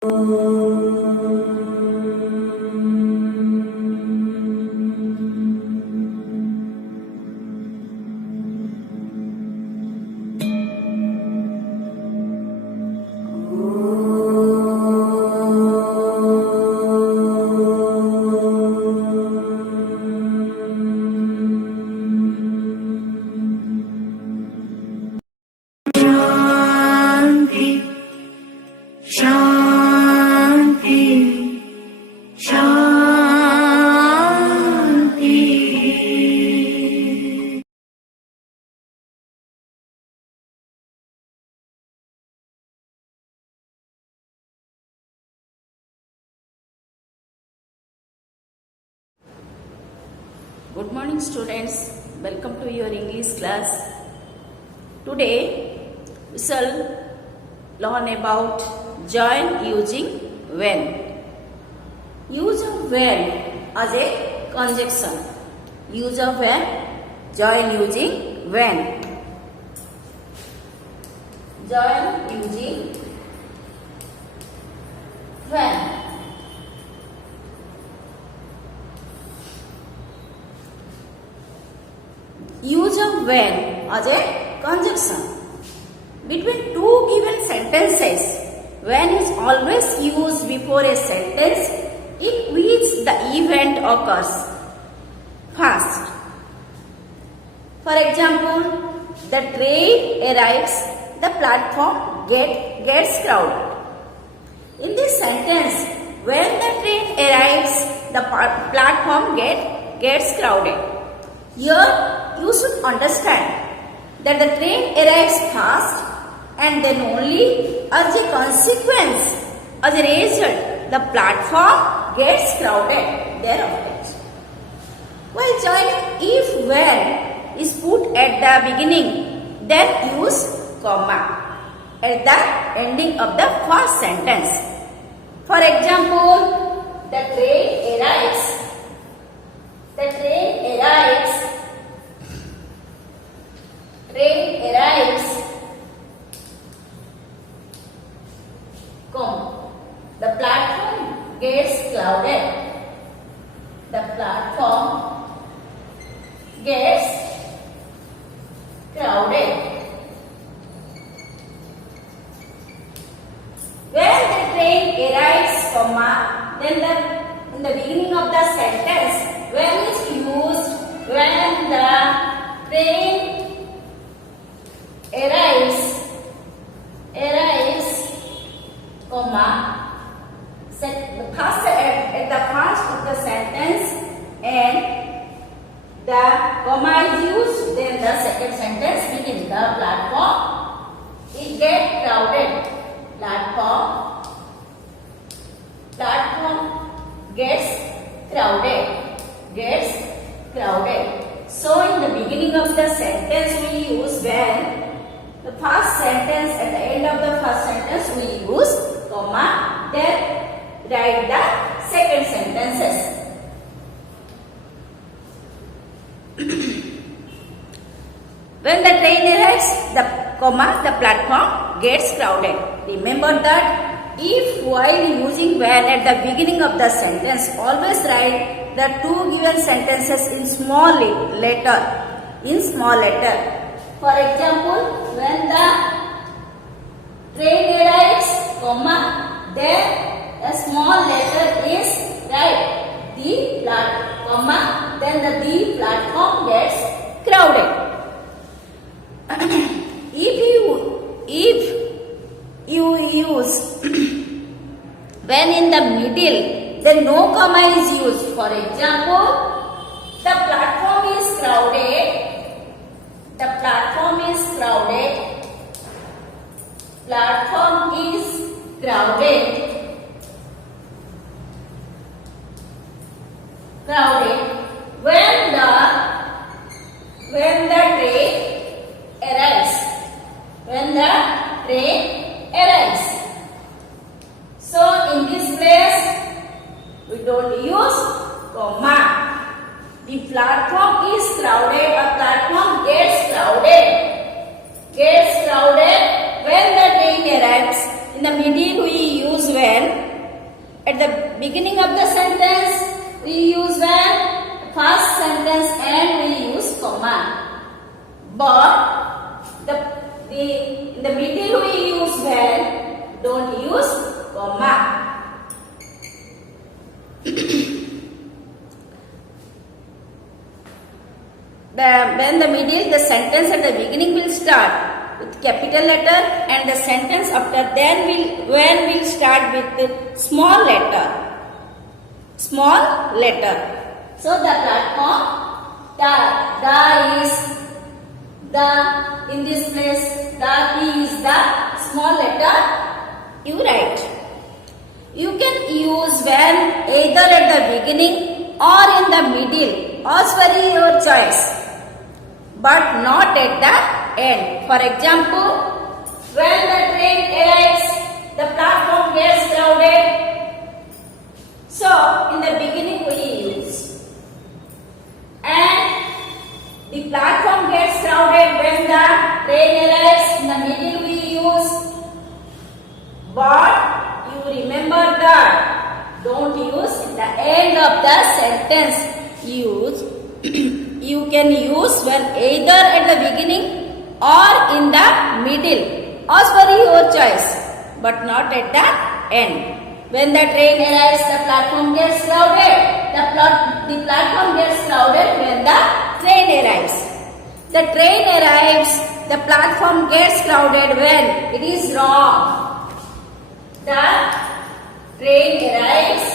Good morning students, welcome to your English class. Today we shall learn about join using when. Use of when as a conjunction. Use of when, join using when. Join using when. Use of when as a conjunction. Between two given sentences, when is always used before a sentence in which the event occurs first. For example, the train arrives, the platform gets crowded. In this sentence, when the train arrives, the platform gets crowded. Here, you should understand that the train arrives fast and then only as a consequence, as a result, the platform gets crowded thereafter. While joining if when is put at the beginning, then use comma at the ending of the first sentence. For example, the train arrives. The train arrives. Train arrives, the platform gets crowded. The platform gets crowded. When the train arrives, then in the beginning of the sentence, when is used when the train arrives, comma, at the first of the sentence and the comma is used, then the second sentence begins. The platform it gets crowded. Platform gets crowded. So in the beginning of the sentence we use when. The first sentence, at the end of the first sentence we use comma, then write the second sentences. When the train arrives, the platform gets crowded. Remember that if while using when at the beginning of the sentence, always write the two given sentences in small letter. For example, when the train arrives, comma, then a small letter is right. The then the platform gets crowded. If you use when in the middle, then no comma is used. For example, the platform is crowded. The platform is crowded. Platform is crowded. When the train arrives. When the train arrives. So in this place, we don't use comma. The platform is crowded, a platform gets crowded. When the train arrives. In the middle we use when. At the beginning of the sentence, we use when first sentence and we use comma. But in the middle we use when, don't use comma. When the middle, the sentence at the beginning will start with capital letter and the sentence after then will start with small letter. Small letter. So the platform, the is the, in this place, the is the small letter. You write. You can use when either at the beginning or in the middle, as per your choice, but not at the end. For example, when the train arrives, the platform gets crowded. So, in the beginning we use. And the platform gets crowded when the train arrives. In the middle we use. But you remember that. Don't use in the end of the sentence. You can use when either at the beginning or in the middle, as per your choice, but not at the end. When the train arrives, the platform gets crowded. The platform gets crowded when the train arrives. The train arrives, the platform gets crowded when. It is wrong. The train arrives.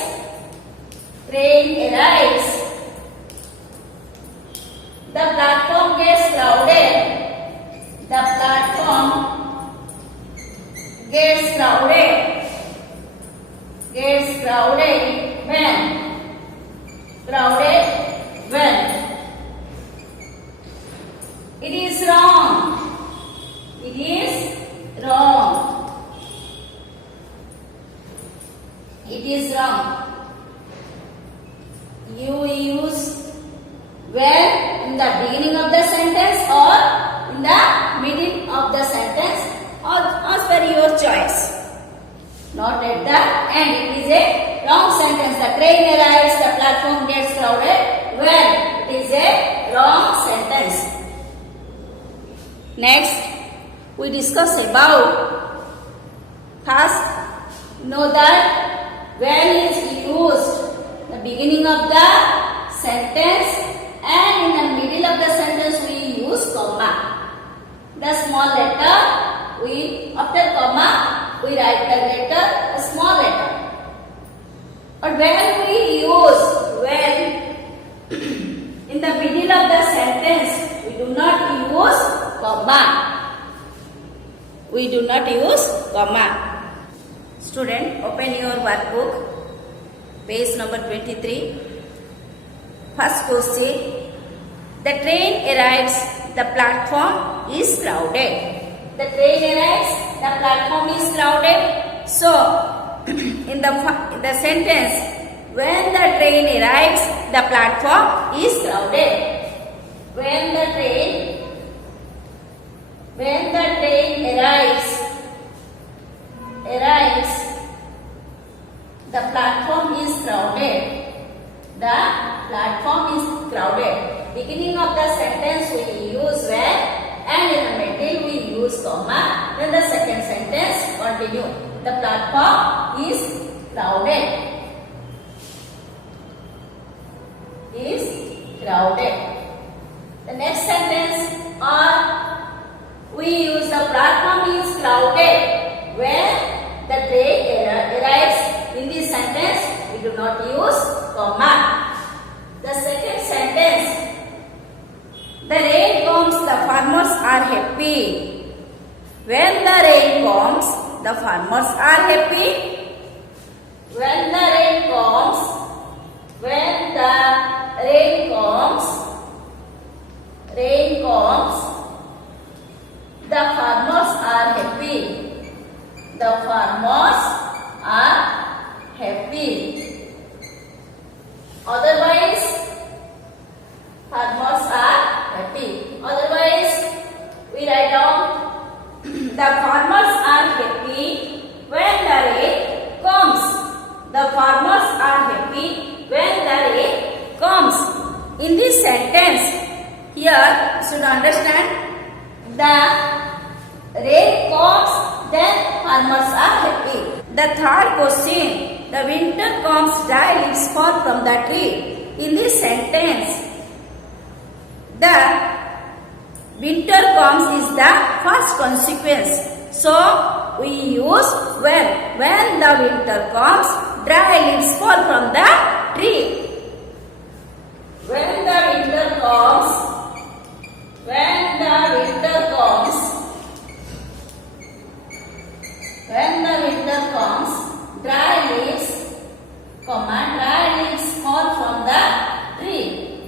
The platform gets crowded. The platform gets crowded. When. It is wrong. You use when in the beginning of the sentence or in the middle of the sentence, or as per your choice. Not at the end. It is a wrong sentence. The train arrives, the platform gets crowded when. It is a wrong sentence. Next, we discuss about, first, know that when is used the beginning of the sentence and in the middle of the sentence we use comma. The small letter, after comma, we write the letter, a small letter. But when we use when in the middle of the sentence, we do not use comma. Student, open your workbook, page number 23. First question. The train arrives, the platform is crowded. The train arrives, the platform is crowded. So, in the sentence, when the train arrives, the platform is crowded. When the train arrives, the platform is crowded. Beginning of the sentence we use when, and in the middle we use comma. Then the second sentence continue. The platform is crowded. The next sentence, or we use the platform is crowded when the train arrives. In this sentence we do not use comma. The second sentence, the rain comes, the farmers are happy. When the rain comes, the farmers are happy. When the rain comes, the farmers are happy. Otherwise, farmers are happy. Otherwise, we write down the farmers are happy when the rain comes. The The farmers are happy when the rain comes. In this sentence, here you should understand the rain comes, then farmers are happy. The third question, the winter comes, dry leaves fall from the tree. In this sentence, the winter comes is the first consequence. So we use when. When the winter comes, dry leaves fall from the tree. When the winter comes, when the winter comes, when the winter comes, dry leaves, dry leaves fall from the tree.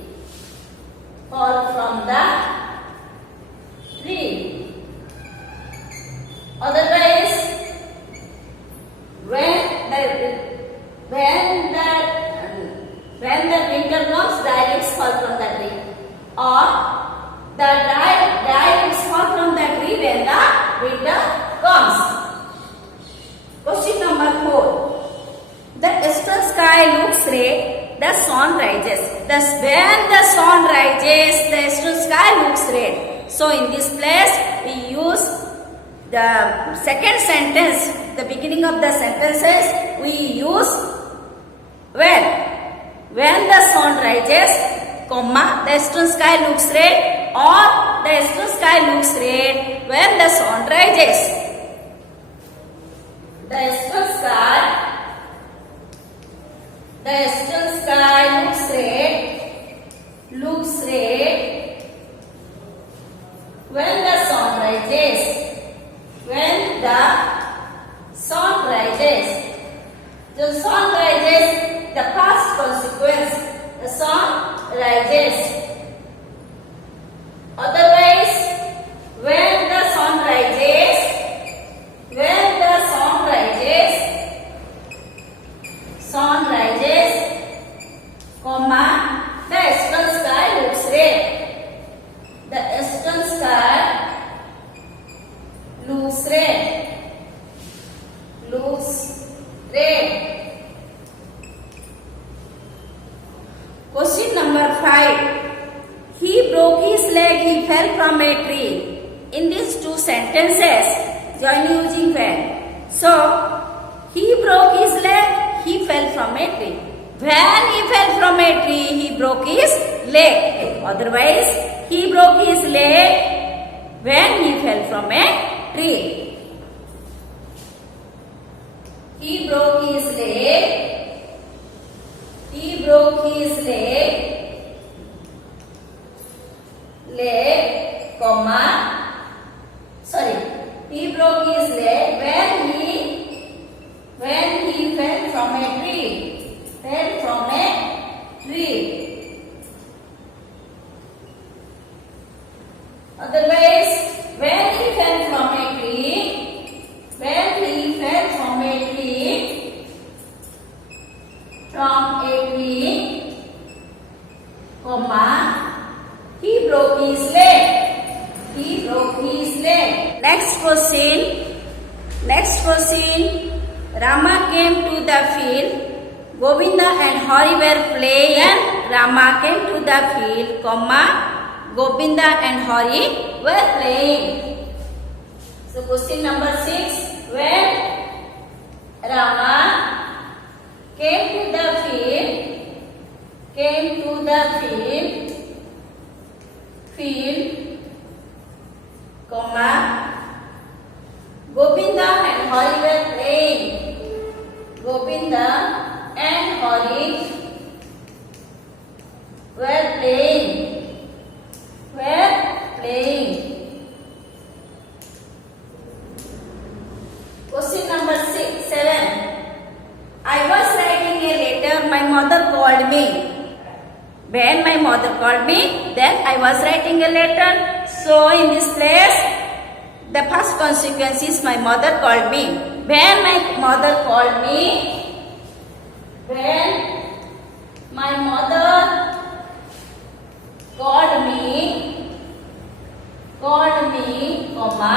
Fall from the tree. Otherwise, when the winter comes, dry leaves fall from the tree, or the dry leaves fall from the tree when the winter comes. Question number 4. The eastern sky looks red. The sun rises. Thus, when the sun rises, the eastern sky looks red. So, in this place, we use the second sentence. The beginning of the sentences, we use when. When the sun rises, comma, the eastern sky looks red, or the eastern sky looks red when the sun rises. The eastern sky looks red when the sun rises. When the sun rises. The sun rises, the past consequence. The sun rises. Otherwise, when the sun rises, comma, the eastern sky looks red. The eastern sky looks red. Question number 5. He broke his leg, he fell from a tree. In these two sentences, join using when. So, he broke his leg, he fell from a tree. When he fell from a tree, he broke his leg. Otherwise, he broke his leg when he fell from a tree. He broke his leg. He broke his leg when he fell from a tree. Otherwise, when he fell from a tree, comma, he broke his leg. Next question. Rama came to the field. Govinda and Hari were playing. Rama came to the field, comma, Govinda and Hari were playing. So question number 6. When Rama came to the field, comma, Govinda and Hari were playing. Govinda and Hari were playing. Question number 7. I was writing a letter, my mother called me. When my mother called me, then I was writing a letter. So in this place, the first consequence is my mother called me. When my mother called me, comma,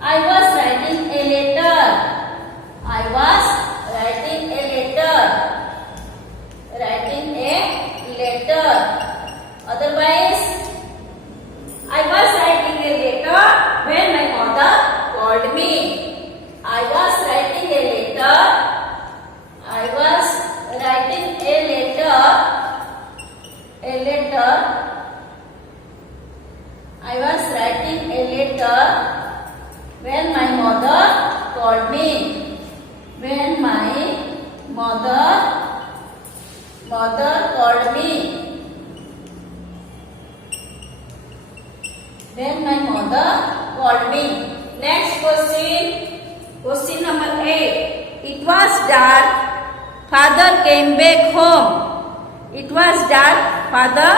I was writing a letter. Mother called me. When my mother called me. Next question. Question number 8. It was dark. Father came back home. It was dark. Father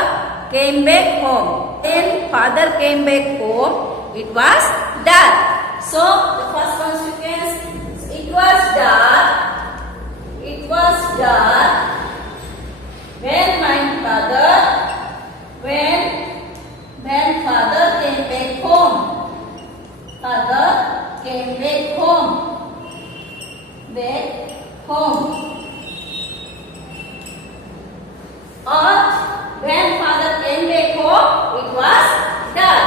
came back home. When father came back home, it was dark. So the first consequence, it was dark. It was dark when my father came back home. Father came back home. Back home. Or when father came back home, it was dark.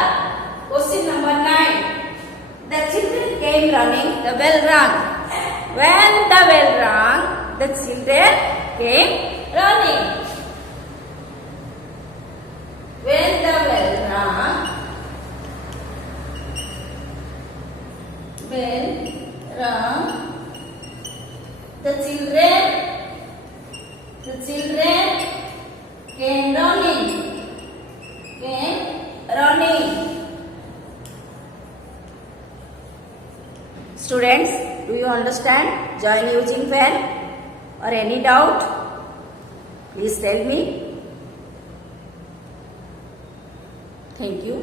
Question number 9. The children came running. The bell rang. When the bell rang, the children came running. When the bell rang, the children came running. Students, do you understand join using when? Or any doubt? Please tell me. Thank you.